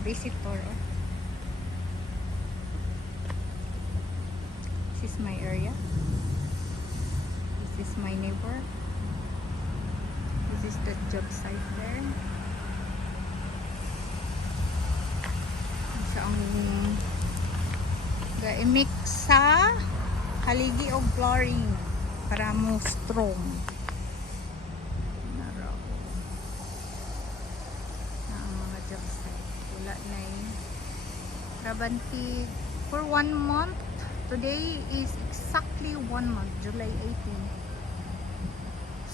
Visitor. Oh. This is my area. This is my neighbor. This is the job site there. Sa ang ga-mix sa haligi o flooring para mo strong. Trabantig for 1 month. Today is exactly 1 month, July 18.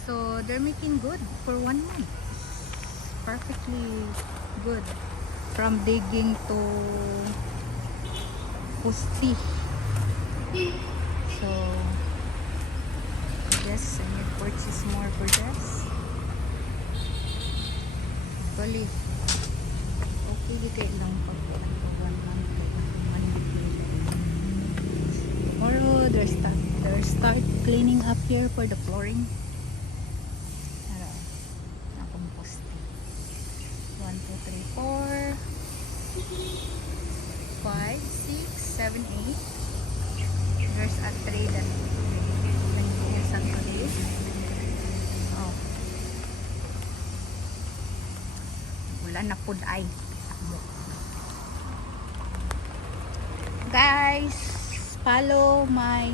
So they're making good for 1 month. Perfectly good. From digging to pusti. So yes, I need purchase more for this. Actually, okay, di lang pag tomorrow they'll start cleaning up here for the flooring. Ano, nakompost. 1, 2, 3, 4 5, 6, 7, 8. There's a tray that is on today. Oh, wala na pud ay. Guys, follow my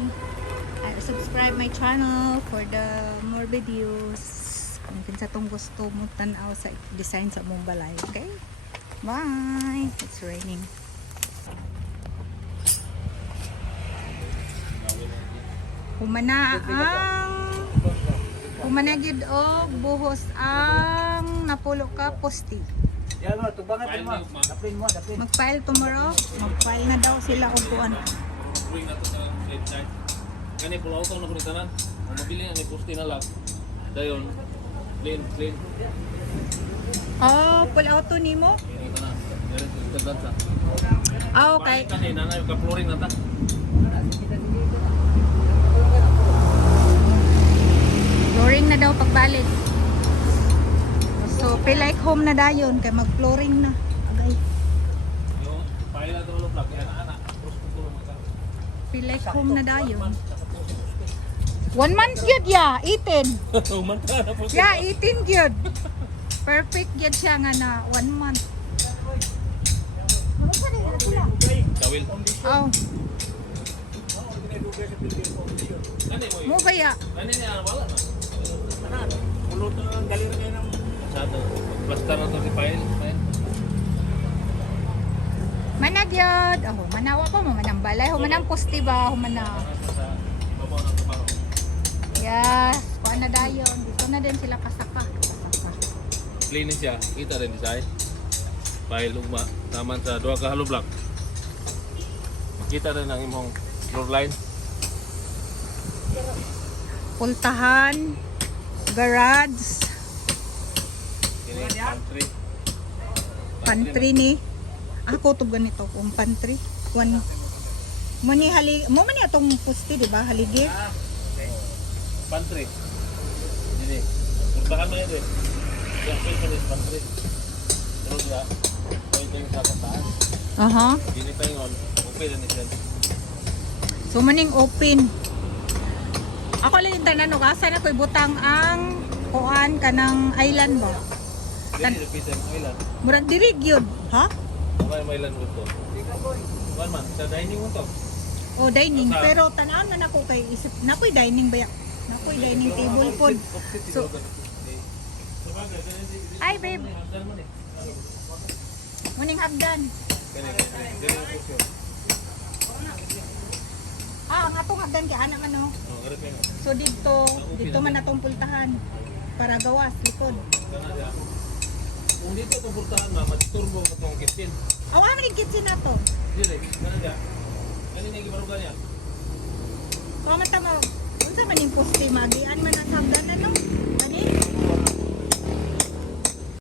subscribe my channel for the more videos kung kinsa tong gusto mo tan-aw sa design sa mong balay. Okay, bye. It's raining. Humana gyud og buhos ang napulo ka posti. Yan mo, tubangan mo. Dapin mo. Mag-file tomorrow. Mag-file na daw sila og kuan. Bring na to sa website. Kani pulo auto na kuno tanan. Ang mabili ang posti na lang. Dayon clean. Oh, pull out to nimo. Ito na. Dire sa dansa. Ah, okay. Kanina na yung ka-flooring na ta. Flooring na daw pagbalik. So, feel like home na dayon kay mag-flooring na. Agay. Yo, paila to lo plug ana-ana. Cross ko mata. Feel like home na dayon. 1 month yun, yeah. 18. Umanta na po. Yeah, 18 yun. Perfect yun siya nga na 1 month. Kawil. Oh, Kani mo. mo kaya. Kani ni wala na. Pulot ng galir ngayon ng Sado. Plaster na to ni file. Manag yun. Oh, manawa pa mo. Manang balay. Humanang posti ba? Humana. Sa babaw ng tumaro. Yes. Kuha na dayon. Dito na din sila kasaka. Clean siya. Kita rin siya. File ugma. Naman sa duha ka hollow block. Makita rin ang imong floor line. Pultahan. Garage. Kini pantry. Pantry ni. Ako to ganito kung pantry. One. Mo ni halig mo man ni atong posti di ba haligi? Pantry. Jadi, urbahan mo yan eh. Yung specialist pantry. Pero siya, pwede yung sa kataan. Aha. Dili pa yung okay na niya. So maning open. Ako lang yung tanan og asa na koy butang ang kuan kanang island ba? Dili na pisa yung island. Murag diri gyud, ha? May island gusto. One man, sa dining mo to. O dining, Sa- pero tanaw na nako kay isip nakoy dining ba ya? Nakoy dining table pod. So- Hi babe, muning hagdan. Ah, ang atong hagdan kay ana man no. So dito man atong pultahan para gawas likod. Kung dito itong pultahan ma, maturbo mo itong kitchen. Awa man yung kitchen na to. Dili, ganun niya. Ganun yung gibarugan niya. Kung man tama, unsa man yung poste magian man ang hagdan na no?